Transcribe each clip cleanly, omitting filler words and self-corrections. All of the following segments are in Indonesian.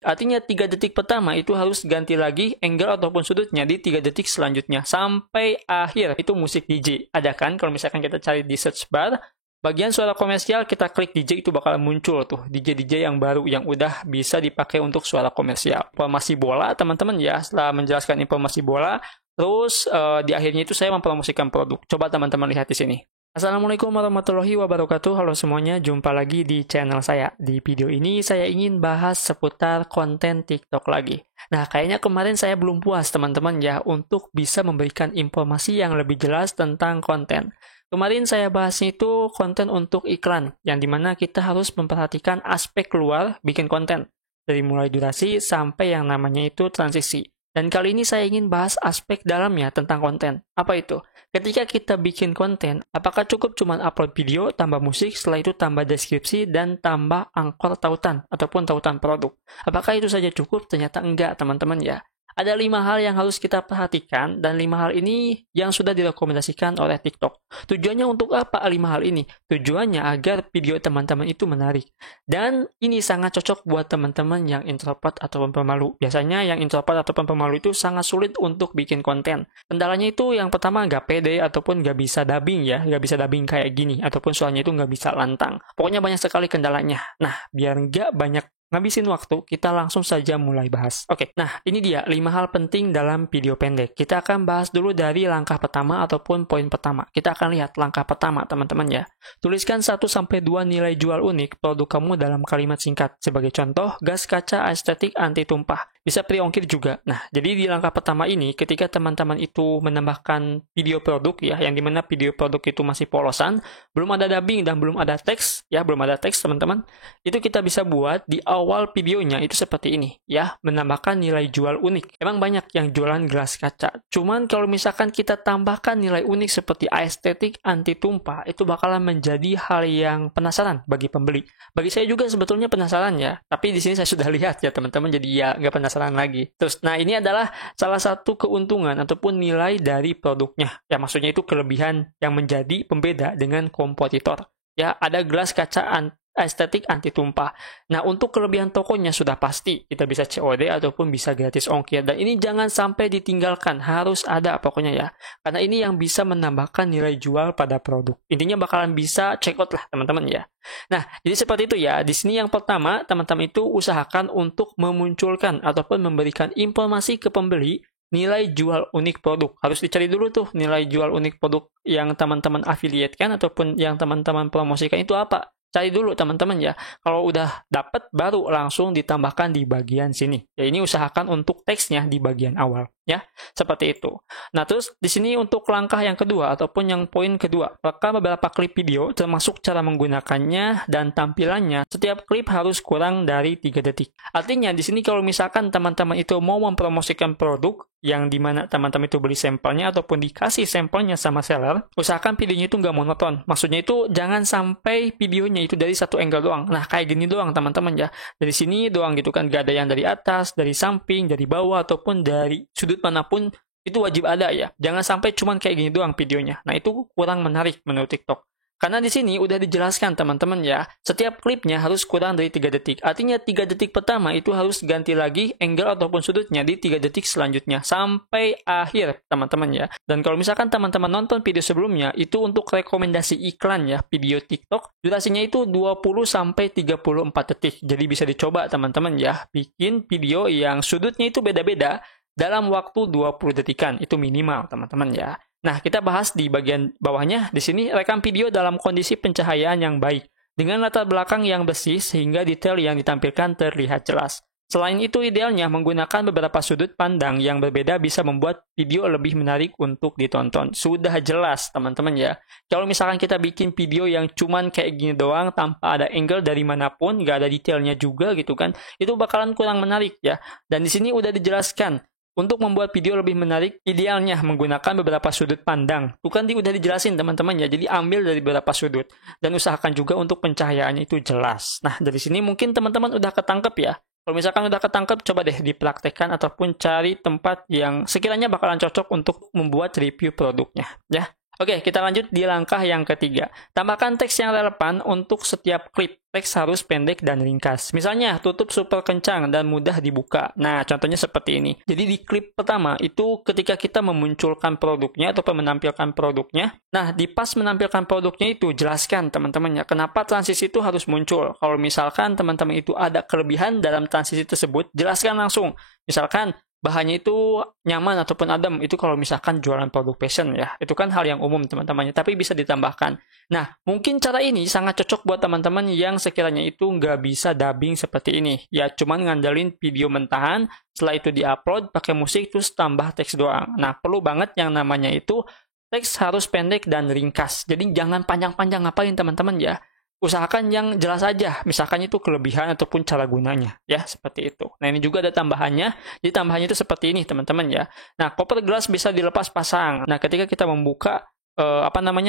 Artinya 3 detik pertama itu harus ganti lagi angle ataupun sudutnya di 3 detik selanjutnya. Sampai akhir itu musik DJ. Ada kan kalau misalkan kita cari di search bar, bagian suara komersial kita klik DJ itu bakal muncul tuh DJ-DJ yang baru yang udah bisa dipakai untuk suara komersial. Informasi bola teman-teman ya, setelah menjelaskan informasi bola, terus di akhirnya itu saya mempromosikan produk. Coba teman-teman lihat di sini. Assalamualaikum warahmatullahi wabarakatuh. Halo semuanya, jumpa lagi di channel saya. Di video ini saya ingin bahas seputar konten TikTok lagi. Nah, kayaknya kemarin saya belum puas teman-teman ya untuk bisa memberikan informasi yang lebih jelas tentang konten. Kemarin saya bahasnya itu konten untuk iklan, yang dimana kita harus memperhatikan aspek luar bikin konten. Dari mulai durasi sampai yang namanya itu transisi. Dan kali ini saya ingin bahas aspek dalamnya tentang konten. Apa itu? Ketika kita bikin konten, apakah cukup cuma upload video, tambah musik, setelah itu tambah deskripsi, dan tambah angkor tautan, ataupun tautan produk? Apakah itu saja cukup? Ternyata enggak, teman-teman ya. Ada 5 hal yang harus kita perhatikan, dan 5 hal ini yang sudah direkomendasikan oleh TikTok. Tujuannya untuk apa 5 hal ini? Tujuannya agar video teman-teman itu menarik. Dan ini sangat cocok buat teman-teman yang introvert ataupun pemalu. Biasanya yang introvert ataupun pemalu itu sangat sulit untuk bikin konten. Kendalanya itu yang pertama nggak pede ataupun nggak bisa dubbing ya. Nggak bisa dubbing kayak gini. Ataupun suaranya itu nggak bisa lantang. Pokoknya banyak sekali kendalanya. Nah, biar nggak banyak ngabisin waktu, kita langsung saja mulai bahas. Oke, nah ini dia 5 hal penting dalam video pendek. Kita akan bahas dulu dari langkah pertama ataupun poin pertama. Kita akan lihat langkah pertama teman-teman ya. Tuliskan 1-2 nilai jual unik produk kamu dalam kalimat singkat. Sebagai contoh, gas kaca estetik anti tumpah. Bisa pre-ongkir juga. Nah, jadi di langkah pertama ini, ketika teman-teman itu menambahkan video produk ya, yang dimana video produk itu masih polosan, belum ada dubbing dan belum ada teks, ya belum ada teks teman-teman, itu kita bisa buat di awal videonya itu seperti ini, ya, menambahkan nilai jual unik. Emang banyak yang jualan gelas kaca. Cuman kalau misalkan kita tambahkan nilai unik seperti estetik anti tumpah, itu bakalan menjadi hal yang penasaran bagi pembeli. Bagi saya juga sebetulnya penasaran ya, tapi di sini saya sudah lihat ya teman-teman, jadi ya nggak penasaran lagi. Terus, nah ini adalah salah satu keuntungan ataupun nilai dari produknya. Ya maksudnya itu kelebihan yang menjadi pembeda dengan kompetitor. Ya ada gelas kaca estetik anti tumpah. Nah untuk kelebihan tokonya sudah pasti kita bisa COD ataupun bisa gratis ongkir. Dan ini jangan sampai ditinggalkan, harus ada pokoknya ya. Karena ini yang bisa menambahkan nilai jual pada produk. Intinya bakalan bisa check out lah teman-teman ya. Nah, jadi seperti itu ya. Di sini yang pertama, teman-teman itu usahakan untuk memunculkan ataupun memberikan informasi ke pembeli nilai jual unik produk. Harus dicari dulu tuh nilai jual unik produk yang teman-teman affiliate kan ataupun yang teman-teman promosikan itu apa. Cari dulu teman-teman ya. Kalau udah dapat baru langsung ditambahkan di bagian sini. Ya ini usahakan untuk teksnya di bagian awal ya. Seperti itu. Nah, terus di sini untuk langkah yang kedua ataupun yang poin kedua, rekam beberapa klip video termasuk cara menggunakannya dan tampilannya. Setiap klip harus kurang dari 3 detik. Artinya di sini kalau misalkan teman-teman itu mau mempromosikan produk yang dimana teman-teman itu beli sampelnya ataupun dikasih sampelnya sama seller, usahakan videonya itu nggak monoton. Maksudnya itu jangan sampai videonya itu dari satu angle doang. Nah, kayak gini doang teman-teman ya. Dari sini doang gitu kan, nggak ada yang dari atas, dari samping, dari bawah, ataupun dari sudut manapun, itu wajib ada ya. Jangan sampai cuman kayak gini doang videonya. Nah, itu kurang menarik menurut TikTok. Karena di sini udah dijelaskan teman-teman ya, setiap klipnya harus kurang dari 3 detik. Artinya 3 detik pertama itu harus ganti lagi angle ataupun sudutnya di 3 detik selanjutnya. Sampai akhir teman-teman ya. Dan kalau misalkan teman-teman nonton video sebelumnya, itu untuk rekomendasi iklan ya, video TikTok, durasinya itu 20-34 detik. Jadi bisa dicoba teman-teman ya, bikin video yang sudutnya itu beda-beda dalam waktu 20 detikan. Itu minimal teman-teman ya. Nah, kita bahas di bagian bawahnya. Di sini rekam video dalam kondisi pencahayaan yang baik dengan latar belakang yang bersih sehingga detail yang ditampilkan terlihat jelas. Selain itu, idealnya menggunakan beberapa sudut pandang yang berbeda bisa membuat video lebih menarik untuk ditonton. Sudah jelas, teman-teman ya. Kalau misalkan kita bikin video yang cuman kayak gini doang tanpa ada angle dari manapun, nggak ada detailnya juga gitu kan, itu bakalan kurang menarik ya. Dan di sini udah dijelaskan. Untuk membuat video lebih menarik, idealnya menggunakan beberapa sudut pandang. Bukan udah dijelasin teman-teman ya, jadi ambil dari beberapa sudut. Dan usahakan juga untuk pencahayaannya itu jelas. Nah, dari sini mungkin teman-teman udah ketangkep ya. Kalau misalkan udah ketangkep, coba deh dipraktekkan ataupun cari tempat yang sekiranya bakalan cocok untuk membuat review produknya. Ya. Oke, kita lanjut di langkah yang ketiga. Tambahkan teks yang relevan untuk setiap klip. Teks harus pendek dan ringkas. Misalnya, tutup super kencang dan mudah dibuka. Nah, contohnya seperti ini. Jadi di klip pertama, itu ketika kita memunculkan produknya atau menampilkan produknya. Nah, di pas menampilkan produknya itu, jelaskan teman-teman ya, kenapa transisi itu harus muncul. Kalau misalkan teman-teman itu ada kelebihan dalam transisi tersebut, jelaskan langsung. Misalkan, bahannya itu nyaman ataupun adem, itu kalau misalkan jualan produk fashion ya, itu kan hal yang umum teman-temannya, tapi bisa ditambahkan. Nah, mungkin cara ini sangat cocok buat teman-teman yang sekiranya itu nggak bisa dubbing seperti ini, ya cuman ngandelin video mentahan, setelah itu diupload pakai musik terus tambah teks doang. Nah, perlu banget yang namanya itu teks harus pendek dan ringkas, jadi jangan panjang-panjang ngapain teman-teman ya. Usahakan yang jelas aja, misalkan itu kelebihan ataupun cara gunanya, ya, seperti itu. Nah, ini juga ada tambahannya, jadi tambahannya itu seperti ini, teman-teman, ya. Nah, cover glass bisa dilepas pasang. Nah, ketika kita membuka,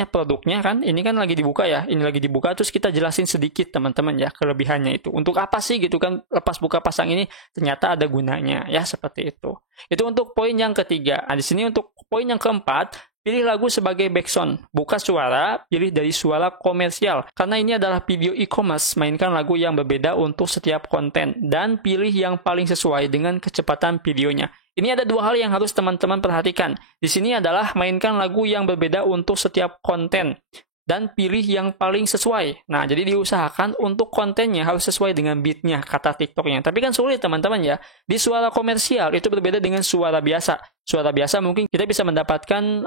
produknya kan, ini kan lagi dibuka ya, ini lagi dibuka, terus kita jelasin sedikit, teman-teman, ya, kelebihannya itu. Untuk apa sih, gitu kan, lepas buka pasang ini, ternyata ada gunanya, ya, seperti itu. Itu untuk poin yang ketiga. Nah, di sini untuk poin yang keempat, pilih lagu sebagai background. Buka suara, pilih dari suara komersial. Karena ini adalah video e-commerce, mainkan lagu yang berbeda untuk setiap konten. Dan pilih yang paling sesuai dengan kecepatan videonya. Ini ada dua hal yang harus teman-teman perhatikan. Di sini adalah mainkan lagu yang berbeda untuk setiap konten. Dan pilih yang paling sesuai. Nah, jadi diusahakan untuk kontennya harus sesuai dengan beatnya, kata TikToknya. Tapi kan sulit teman-teman ya. Di suara komersial itu berbeda dengan suara biasa. Suara biasa mungkin kita bisa mendapatkan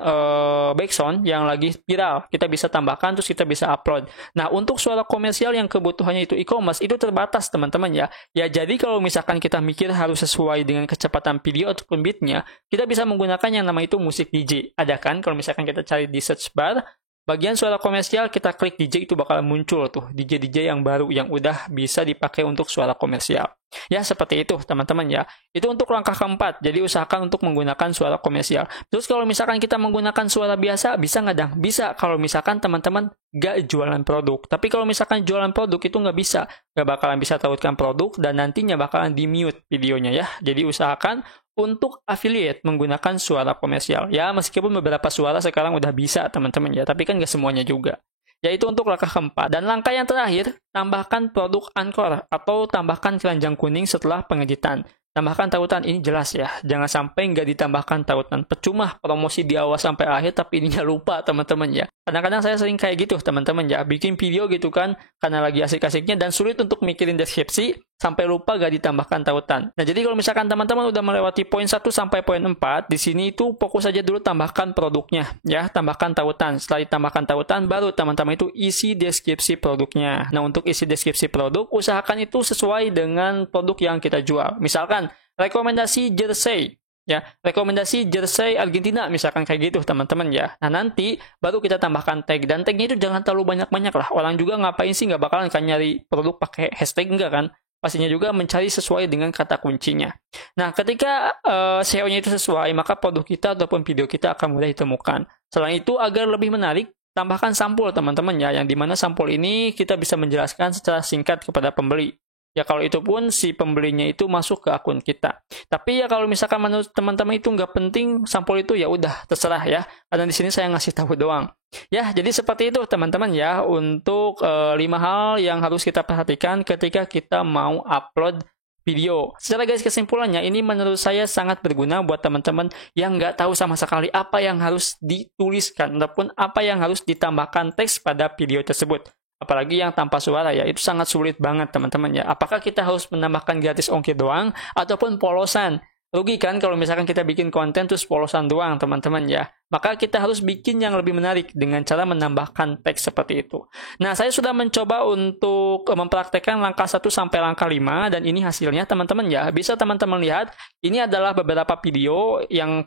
background yang lagi viral. Kita bisa tambahkan, terus kita bisa upload. Nah, untuk suara komersial yang kebutuhannya itu e-commerce, itu terbatas teman-teman ya. Ya, jadi kalau misalkan kita mikir harus sesuai dengan kecepatan video ataupun beatnya, kita bisa menggunakan yang nama itu musik DJ. Ada kan? Kalau misalkan kita cari di search bar, bagian suara komersial, kita klik DJ, itu bakal muncul tuh DJ-DJ yang baru yang udah bisa dipakai untuk suara komersial. Ya, seperti itu teman-teman ya. Itu untuk langkah keempat, jadi usahakan untuk menggunakan suara komersial. Terus kalau misalkan kita menggunakan suara biasa, bisa nggak Dang? Bisa kalau misalkan teman-teman nggak jualan produk. Tapi kalau misalkan jualan produk itu nggak bisa. Nggak bakalan bisa tautkan produk dan nantinya bakalan di-mute videonya ya. Jadi usahakan untuk affiliate menggunakan suara komersial. Ya, meskipun beberapa suara sekarang udah bisa teman-teman ya, tapi kan nggak semuanya juga. Yaitu untuk langkah keempat. Dan langkah yang terakhir, tambahkan produk anchor atau tambahkan keranjang kuning setelah pengeditan. Tambahkan tautan, ini jelas ya. Jangan sampai nggak ditambahkan tautan. Percuma promosi di awal sampai akhir, tapi ininya lupa teman-teman ya. Kadang-kadang saya sering kayak gitu teman-teman ya. Bikin video gitu kan, karena lagi asik-asiknya dan sulit untuk mikirin deskripsi, sampai lupa nggak ditambahkan tautan. Nah, jadi kalau misalkan teman-teman udah melewati poin 1 sampai poin 4, di sini itu fokus aja dulu tambahkan produknya. Ya, tambahkan tautan. Setelah ditambahkan tautan, baru teman-teman itu isi deskripsi produknya. Nah, untuk isi deskripsi produk, usahakan itu sesuai dengan produk yang kita jual. Misalkan, rekomendasi jersey. Ya, rekomendasi jersey Argentina misalkan kayak gitu teman-teman ya. Nah, nanti baru kita tambahkan tag, dan tagnya itu jangan terlalu banyak-banyak lah. Orang juga ngapain sih, nggak bakalan kan nyari produk pakai hashtag, enggak kan? Pastinya juga mencari sesuai dengan kata kuncinya. Nah, ketika SEO-nya itu sesuai, maka produk kita ataupun video kita akan mudah ditemukan. Selain itu, agar lebih menarik, tambahkan sampul teman-teman ya, yang dimana sampul ini kita bisa menjelaskan secara singkat kepada pembeli. Ya, kalau itu pun si pembelinya itu masuk ke akun kita. Tapi ya kalau misalkan menurut teman-teman itu nggak penting sampul itu, ya udah terserah ya. Karena di sini saya ngasih tahu doang. Ya, jadi seperti itu teman-teman ya untuk 5 hal yang harus kita perhatikan ketika kita mau upload video. Secara guys, kesimpulannya ini menurut saya sangat berguna buat teman-teman yang nggak tahu sama sekali apa yang harus dituliskan ataupun apa yang harus ditambahkan teks pada video tersebut. Apalagi yang tanpa suara ya, itu sangat sulit banget teman-teman ya. Apakah kita harus menambahkan gratis ongkir doang ataupun polosan? Rugi kan kalau misalkan kita bikin konten terus polosan doang teman-teman ya. Maka kita harus bikin yang lebih menarik dengan cara menambahkan teks seperti itu. Nah, saya sudah mencoba untuk mempraktekkan langkah 1 sampai langkah 5 dan ini hasilnya teman-teman ya. Bisa teman-teman lihat, ini adalah beberapa video yang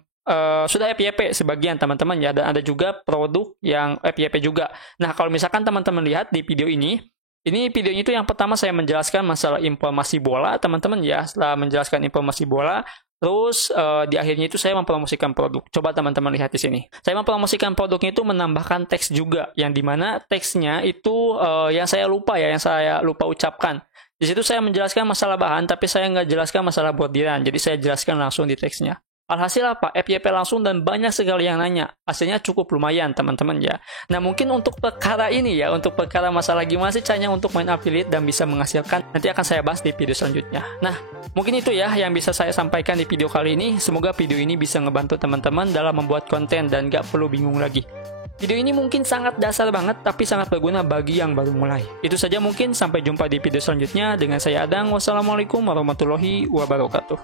sudah FYP sebagian teman-teman ya, dan ada juga produk yang FYP juga. Nah, kalau misalkan teman-teman lihat di video ini videonya itu yang pertama saya menjelaskan masalah informasi bola teman-teman ya. Setelah menjelaskan informasi bola, terus di akhirnya itu saya mempromosikan produk. Coba teman-teman lihat di sini. Saya mempromosikan produknya itu menambahkan teks juga, yang dimana teksnya itu yang saya lupa ucapkan. Di situ saya menjelaskan masalah bahan, tapi saya nggak jelaskan masalah bordiran. Jadi saya jelaskan langsung di teksnya. Alhasil apa? FYP langsung dan banyak sekali yang nanya. Hasilnya cukup lumayan teman-teman ya. Nah mungkin untuk perkara ini ya, untuk perkara masalah gimana sih caranya untuk main affiliate dan bisa menghasilkan, nanti akan saya bahas di video selanjutnya. Nah mungkin itu ya yang bisa saya sampaikan di video kali ini. Semoga video ini bisa ngebantu teman-teman dalam membuat konten dan gak perlu bingung lagi. Video ini mungkin sangat dasar banget, tapi sangat berguna bagi yang baru mulai. Itu saja mungkin, sampai jumpa di video selanjutnya. Dengan saya Adang, wassalamualaikum warahmatullahi wabarakatuh.